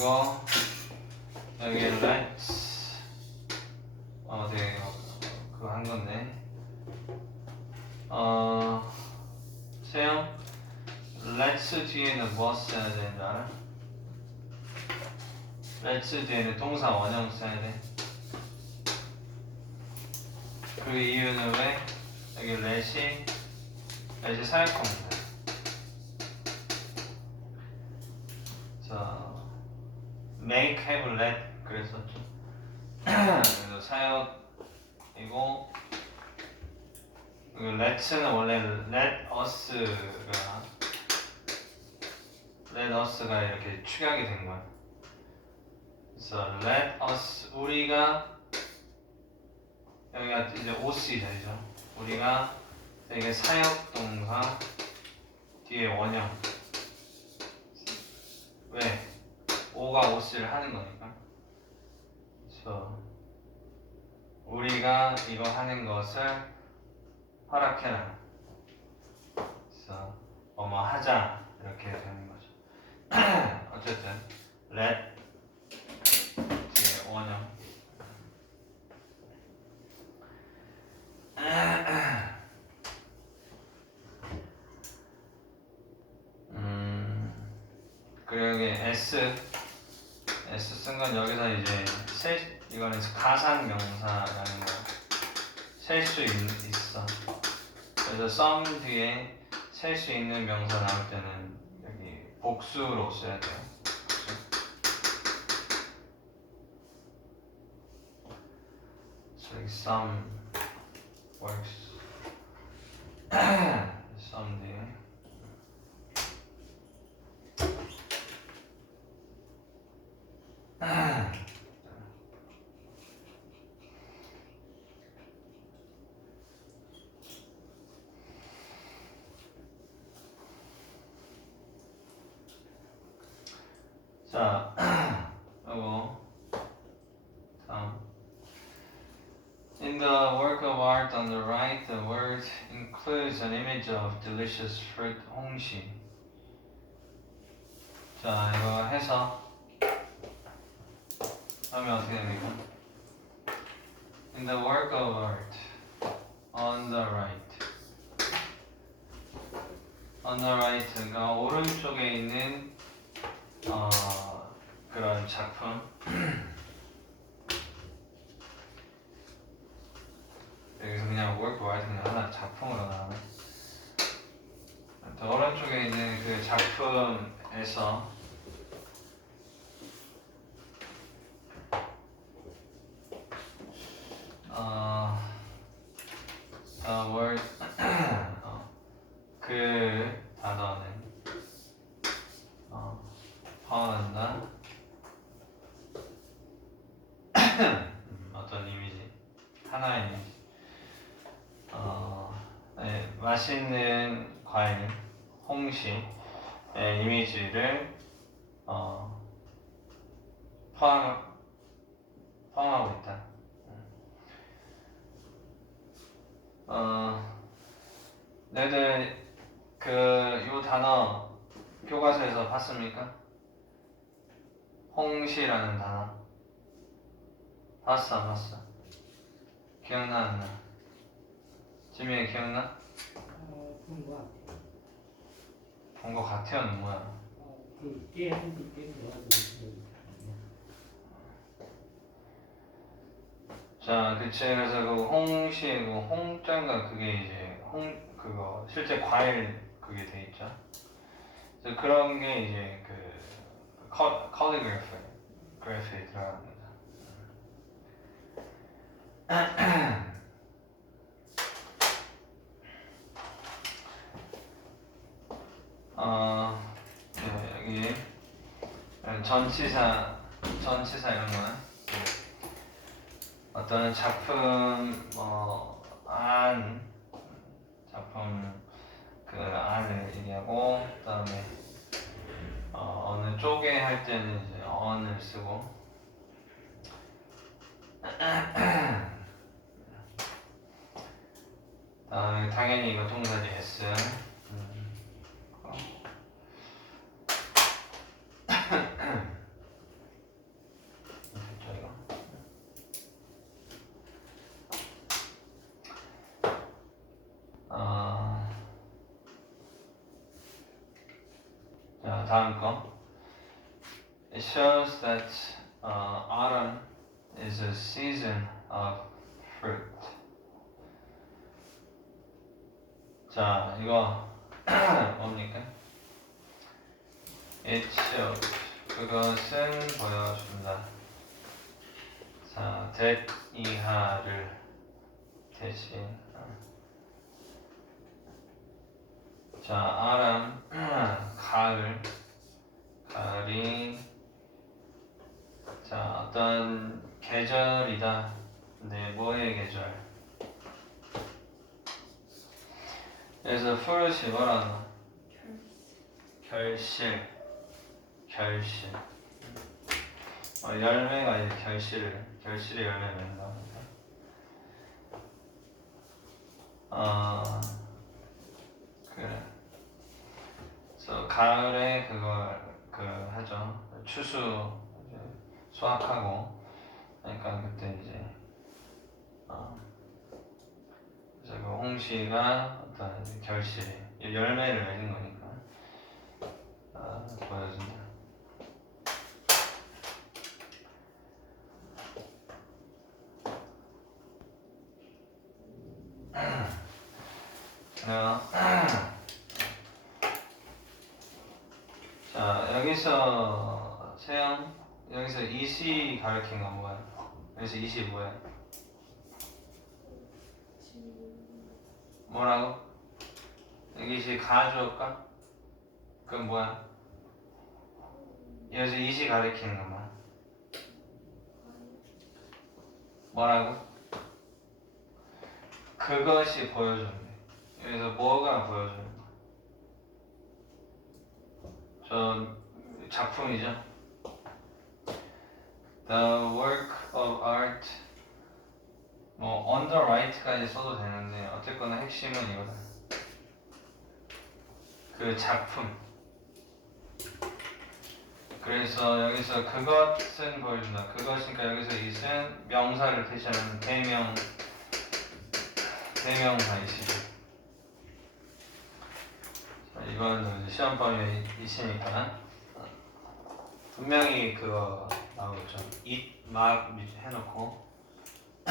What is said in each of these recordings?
그리고 여기 let's 어 되게 그거 한 건데. 어 세영 let's 뒤에는 뭐 써야 되는 줄 알아? let's 뒤에는 동사 원형 써야 돼. 그 이유는 왜? 여기 let이 let이 사역합니다. 자 make, have, let 그랬었죠. 그래서 사역이고 그 let는 원래 let us가 let us가 이렇게 축약이 된 거야. 그래서 let us 우리가 여기가 이제 OC 되죠. 우리가 되게 사역 동사 뒤에 원형 왜 O가 OC를 하는 거니까. 그래서 우리가 이거 하는 것을 허락해라. 그래서 뭐뭐 하자 이렇게 되는 거죠. 어쨌든 let 뒤에 원형. 음 그리고 여기 S S 쓴 건 여기서 이제 셀 이거는 가상 명사라는 거. 셀 수 있어. 그래서 some 뒤에 셀 수 있는 명사 나올 때는 여기 복수로 써야 돼요. 복수. Some works. some 뒤에. 자, 요거 다음. In the work of art on the right, the word includes an image of delicious fruit 홍시. 자, 이거 해서 하면 어떻게 됩니까? In the work of art on the right. On the right가 오른쪽에 있는 어, 그런 작품 여기서 그냥 right 그냥 하나 작품으로 나오네 또 오른쪽에 있는 그 작품에서 어, 어, word 어, 그 단어는 어, 파악한다. 음, 어떤 이미지? 하나의. 어, 네, 맛있는 과일, 홍시의 이미지를 어, 포함, 포함하고 있다. 음. 어, 너희들 그요 단어 교과서에서 봤습니까? 홍시라는 단어 봤어 안 봤어? 기억나 안 나? 지민이 기억나? 어, 그런 거 같아. 본 거 같아요는 뭐야? 어, 그 게임 그 게임 좋아하는 자 그치 그래서 그 홍시 그 홍자인가 그게 이제 홍 그거 실제 과일 그게 돼 있죠 그래서 그런 게 이제 그 컬, 컬리그래피 그래피에 들어갑니다 어 네, 여기 전치사 전치사 이런 거는 어떤 작품 뭐안 작품 그 안을 얘기하고 그다음에 어, 어느 쪽에 할 때는 이제 on을 쓰고 아, 당연히 이거 동사지 S. 음. 어. 어. 자, 다음 거. It shows that uh, autumn is a season of fruit. 자 이거 뭡니까? Shows 그것은 보여준다. 자, that 이하를 대신 어. 자, 아람 가을 가을이 자 어떤 계절이다. 네, 뭐의 계절? 그래서 fruit이 뭐라노? 결실, 결실. 어, 열매가 이제 결실을, 결실의 열매를 맺는다. 어, 그래. 그래서 가을에 그걸 그 하죠. 추수 수확하고, 그러니까 그때 이제 어, 그 홍시가 어떤 결실이 열매를 맺는 거니까 어, 보여준다. 어, 자 여기서 세영 여기서 이시 가르친 건 뭐야? 여기서 이시 뭐야? 뭐라고? 여기 이시 가져올까? 그건 뭐야? 여기서 이시 건 뭐야? 뭐라고? 그것이 게 여기서 뭐가 보여주는 거야? 저 작품이죠. The work of art 뭐 the right까지 써도 되는데 어쨌거나 핵심은 이거다. 그 작품. 그래서 여기서 그것은 보여준다. 그것이니까 여기서 이은 명사를 대신하는 대명 대명사이시죠. 자, 이거는 이제 시험 범위에 있으니까 분명히 그거 나오겠죠. it막 해놓고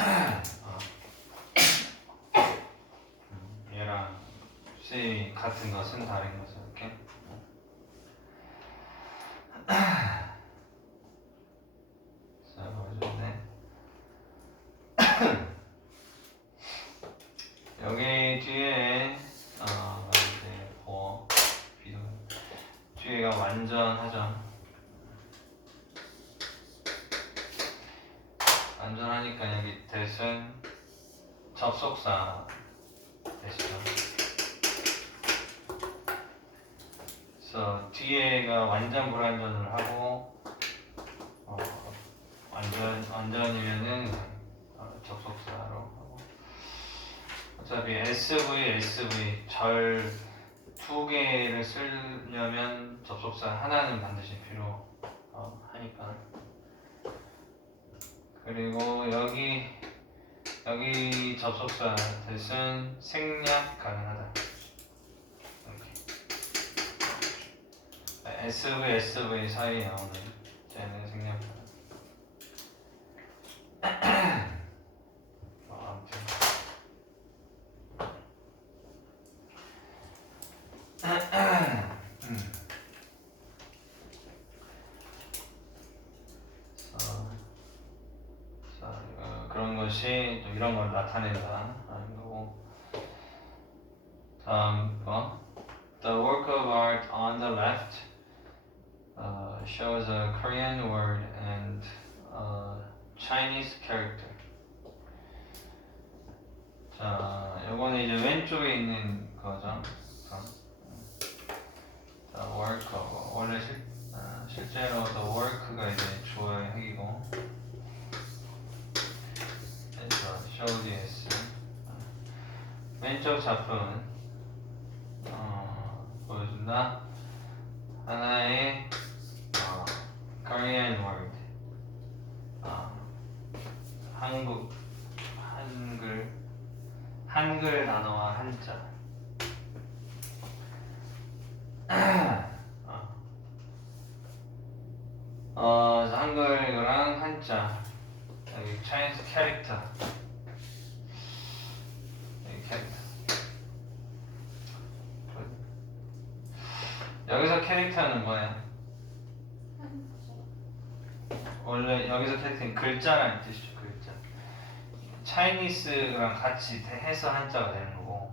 어. 음, 얘랑 쌤이 같은 것은 다른 것을 이렇게 자 보여줬네. 여기 뒤에 어 이제 보 비도 뒤에가 완전하죠. 완전하니까 여기 대신 접속사 대시죠. 그래서 뒤에가 완전 불완전을 하고 어, 완전 완전이면은 어, 접속사로 하고 어차피 SV, SV 절 두 개를 쓰려면 접속사 하나는 반드시 필요 어, 하니까 그리고 여기 여기 접속사 대신 생략 가능하다. SV, SV 사이에 나오는 쟤는 생략 아무튼. 음. 어, 그런 것이 또 이런 걸 나타낸다 하는 거고 다음 거 The work of art on the left uh, shows a Korean word and a Chinese character 자, 요거는 이제 왼쪽에 있는 거죠 그럼. The work of 원래 실, 아, 실제로 the work가 이제 주어의 핵이고 그래서 show this 왼쪽 작품은 어, 보여준다 하나의 어, Korean word 어, 한국 한글 한글 단어와 한자. 어. 어, 그래서 한글이랑 한자. 여기 Chinese 캐릭터. 여기 캐릭터. 여기서 캐릭터는 뭐야? 원래 여기서 캐릭터는 글자라는 뜻이죠, 글자. 차이니스랑 같이 대- 해서 한자가 되는 거고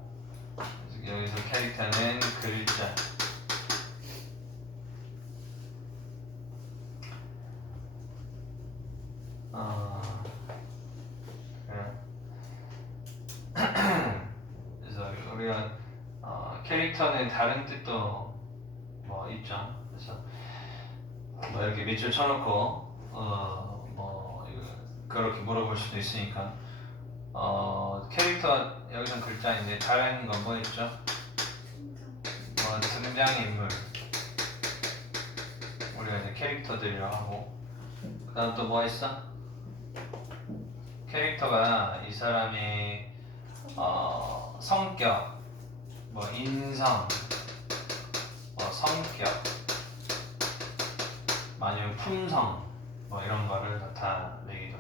여기서 캐릭터는 글자. 어, 그래. 그래서 우리가 어, 캐릭터는 다른 뜻도 뭐 있죠. 그래서 뭐 이렇게 밑줄 쳐놓고 어 뭐 그렇게 물어볼 수도 있으니까 어 캐릭터 여기선 글자인데 다른 건 뭐 있죠? 뭐 등장인물 우리가 이제 캐릭터들이라고 하고 그 다음 또 뭐 있어? 캐릭터가 이 사람이 어 성격 뭐 인성 뭐 성격 아니면 품성 뭐 이런 거를 나타내기도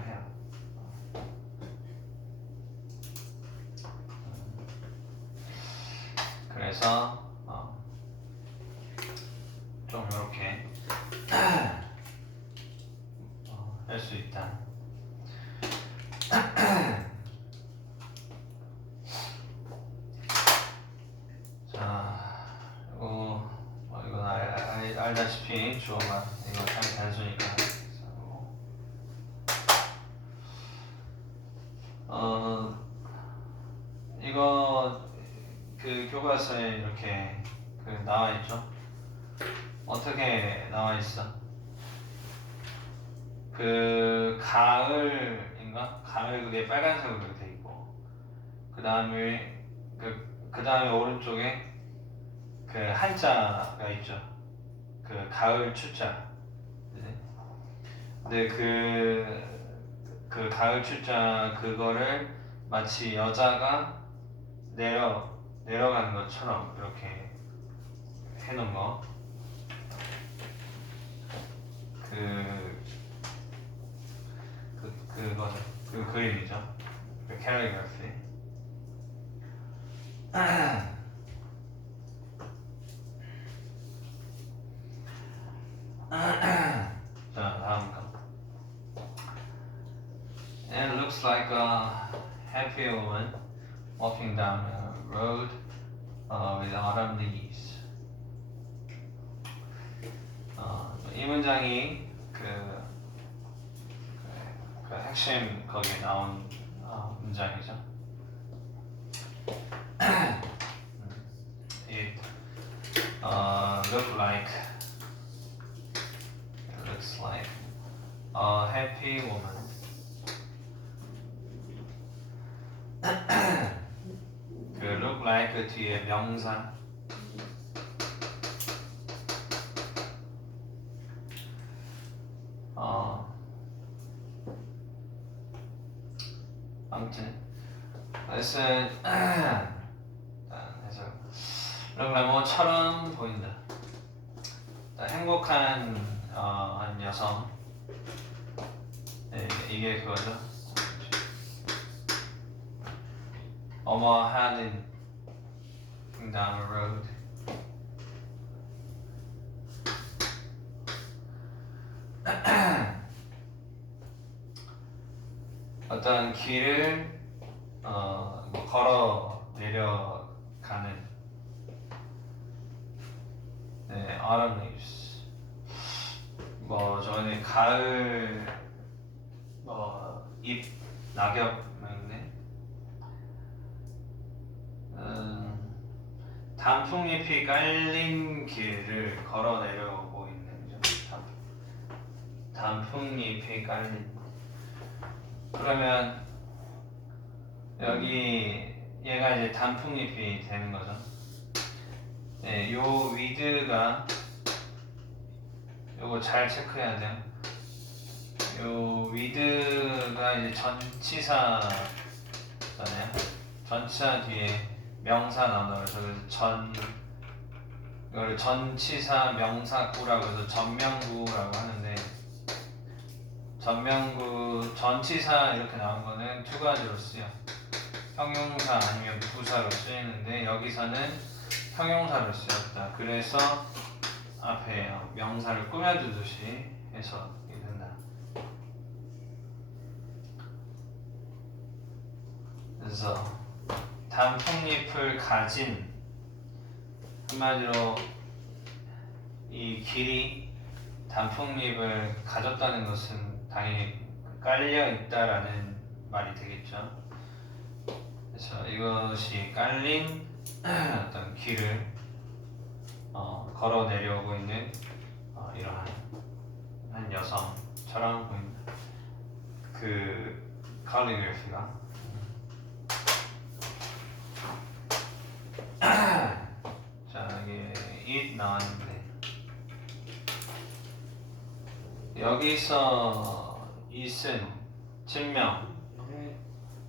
그래서 어, 좀 이렇게 어, 할수 있다. 자, 이거 어, 이건 알, 알, 알다시피 주어가 이거 참 단수니까 쓰고. 어 이거 그 교과서에 이렇게 그 나와 있죠. 있어? 그 가을인가? 가을 그게 빨간색으로 돼 있고 그 다음에 그, 그 다음에 오른쪽에 그 한자가 있죠. 그 가을. 네. 근데 그, 그 가을 추자 그거를 마치 여자가 내려 내려가는 것처럼 이렇게 해놓은 거. 그, 그 그거죠. 그 그림이죠. 그 캘리그래피. 자 다음 거. It looks like a happy woman walking down a road uh, with autumn leaves. 이 문장이 그, 그, 그 핵심 거기에 나온 어, 문장이죠. Uh. 그그 명사 아무튼. listen 해서 look like 뭐처럼 보인다. 행복한 어, 한 여성. 네, 이게 그거죠. 어머하는 down the road 어떤 길을 어, 뭐 걸어 내려가는. 네, autumn leaves. 뭐 저는 가을 뭐잎 낙엽인데 음, 단풍잎이 깔린 길을 걸어 내려오고 있는 단풍잎이 깔린 그러면 여기 얘가 이제 단풍잎이 되는 거죠. 네, 요 위드가 요거 잘 체크해야 돼요. 요 위드가 이제 전치사잖아요. 전치사 뒤에 명사 그래서 전 이걸 전치사 명사구라고 해서 전명구라고 하는데 전명구 전치사 이렇게 나온 거는 두 가지로 쓰여 형용사 아니면 부사로 쓰이는데 여기서는 형용사로 쓰였다. 그래서 앞에 명사를 꾸며주듯이 해서 된다. 그래서 단풍잎을 가진 한마디로 이 길이 단풍잎을 가졌다는 것은 당연히 깔려 있다라는 말이 되겠죠. 그래서 이것이 깔린 어떤 길을 어, 걸어 내려오고 있는 어, 이러한 한 여성처럼 보인다. 그 칼리그래피가 자 이게 it 나왔는데 여기서 it은 증명. 네.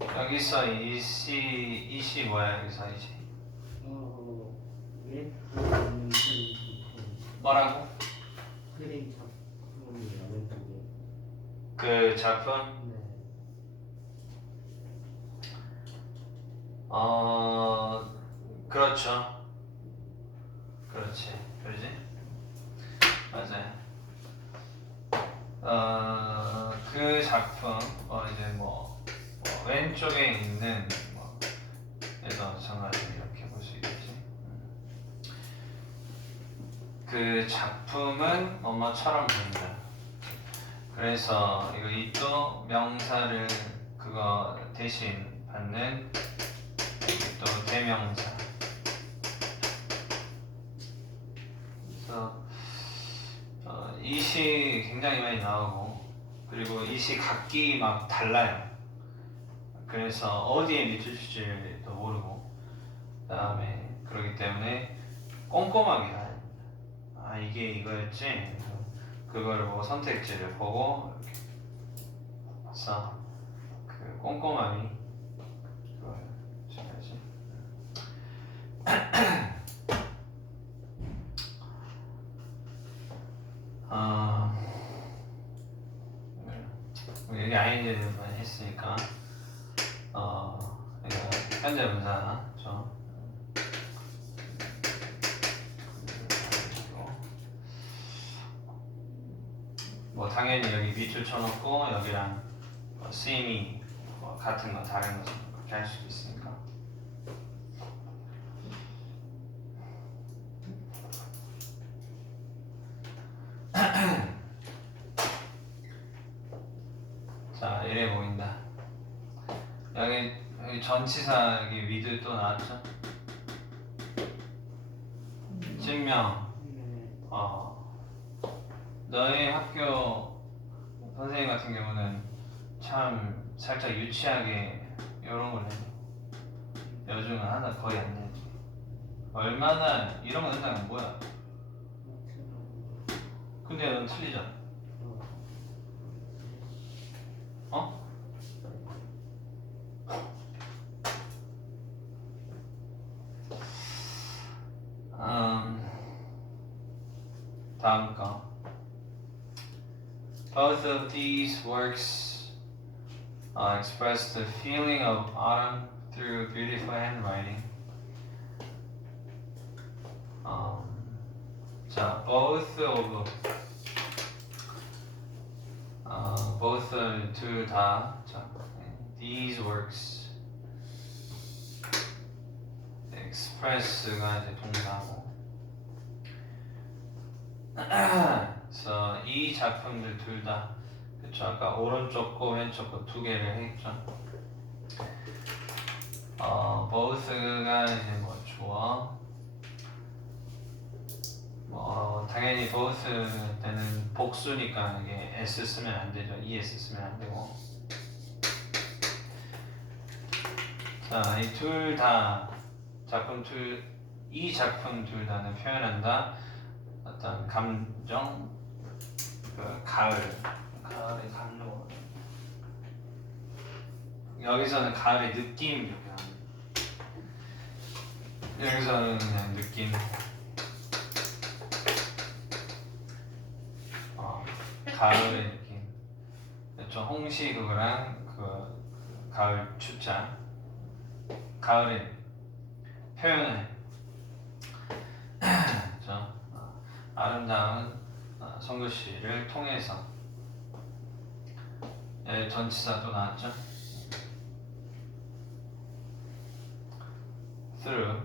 여기서 it이 it이 뭐야 여기서 it이 어, 작품, 뭐라고? 그림 작품이에요, 왼쪽에. 그 작품? 네. 어 그렇죠. 그렇지. 그러지? 맞아요 어 그 작품 어 이제 뭐, 뭐 왼쪽에 있는 뭐 에도 마찬가지 이렇게 볼 수 있겠지 음. 그 작품은 엄마처럼 보인다 그래서 이거 이또 명사를 그거 대신 받는 또 대명사. 그래서 어, 이시 굉장히 많이 나오고 그리고 이시 각기 막 달라요. 그래서 어디에 밑줄칠지도 모르고 그다음에 그렇기 때문에 꼼꼼하게. 아 이게 이거였지. 그래서 그거를 보고 선택지를 보고 봐서 그 꼼꼼함이 그걸 해야지. 아, 뭐 여기 아이디어만 했으니까 어 현재 분사 죠. 뭐 당연히 여기 밑줄 쳐놓고 여기랑 뭐 쓰임이 뭐 같은 거 다른 거 그렇게 할 수도 있으니까. 자 이래 보인다. 여기 여기 위드 또 나왔죠? 증명. 네. 어, 너희 학교 선생님 같은 경우는 참 살짝 유치하게 이런 걸 해. 요즘은 하나 거의 안 내지. 얼마나 이런 거 된다는 건 뭐야? 근데 넌 틀리잖아. 어? Both of these works uh, express the feeling of autumn through beautiful handwriting. Um, 자, both of 어, both 둘다 자, these works express가 이제 동사고 그래서 이 작품들 둘 다 그쵸? 아까 오른쪽 거 왼쪽 거 두 개를 했죠. 어, both가 이제 뭐 주어 뭐 당연히 both 때는 복수니까 이게 s 쓰면 안 되죠. es 쓰면 안 되고. 자, 이 둘 다 작품 둘, 이 작품 둘 다는 표현한다. 어떤 감정, 그 가을, 가을의 감동. 여기서는 가을의 느낌 이렇게 합니다. 여기서는 그냥 느낌. 어, 가을의 느낌. 저 홍시 그거랑 그 가을 추자. 가을의 표현을 저 어, 아름다운 어, 성글씨를 통해서 예, 전치사도 나왔죠. through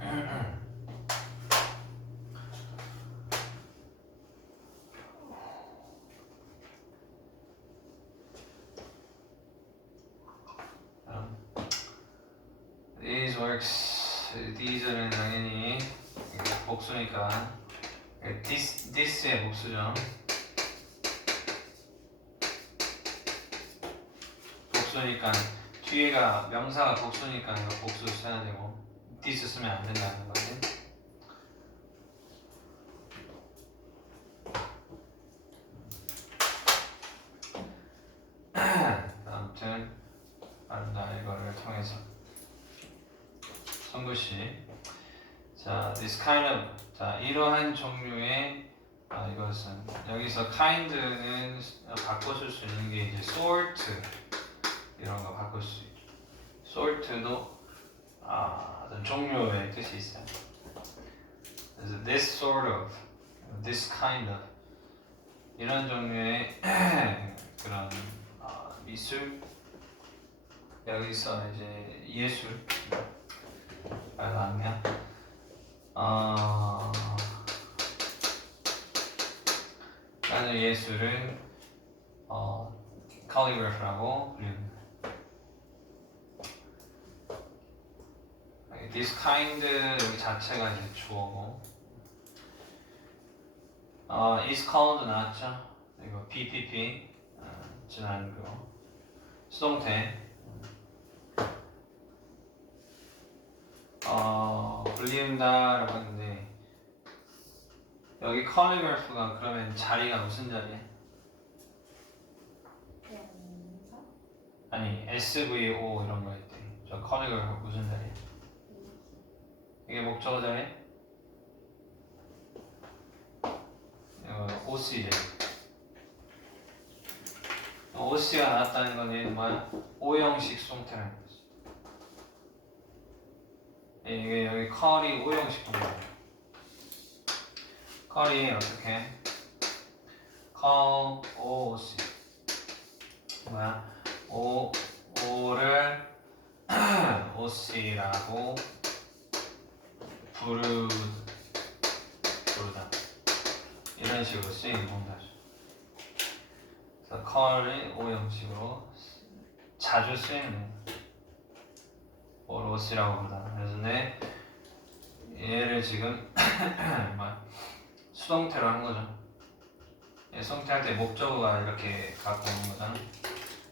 음. These works, these는 당연히 복수니까 this, this의 복수죠. 복수니까 뒤에가 명사가 복수니까 복수 써야 되고 this 쓰면 안 된다는 거지. 아무튼 아름다운 이거를 통해서 성구씨 자 this kind of 자 이러한 종류의 아, 이것은 여기서 kind는 바꿔줄 수 있는 게 이제 sort 이런 거 바꿀 수 있죠. sort도 아, 어떤 종류의 뜻이 있어요. 그래서 this sort of, this kind of 이런 종류의 그런 아, 미술 여기서 이제 예술 말하면 어, 라는 예술을 어, calligraphy라고 부릅니다. this kind 여기 자체가 이제 주어고 어, is called 나왔죠? 이거 BPP 어, 지난 거 수동태 어, 불리운다라고 했는데 여기 calligraphy가 그러면 자리가 무슨 자리야? 아니 SVO 이런 거 했대 저 calligraphy 무슨 자리야? 이게 목적어 자리? 이거 OC래. OC가 나왔다는 건 얘는 뭐야? O형식 수동태라는 거지. 이게 여기 컬이 O형식 동사. 컬이 어떻게? OC. 뭐야? O O를 OC라고 부르 부르다 이런 식으로 쓰이는 동사죠. 그래서 call이 오 형식으로 자주 쓰이는 오로시라고 부르다. 그래서 내 얘를 지금 수동태로 한 거죠. 얘 수동태 할 때 목적어가 이렇게 갖고 오는 거잖아.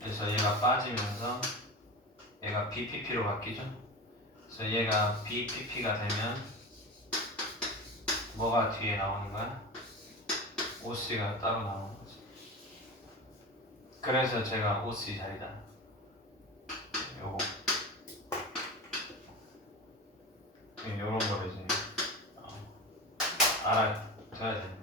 그래서 얘가 빠지면서 얘가 BPP로 바뀌죠. 그래서 얘가 BPP가 되면 뭐가 뒤에 나오는 거야? OC가 따로 나오는 거지. 그래서 제가 OC 자리다. 요거. 예, 요런 거를 이제 어, 알아둬 야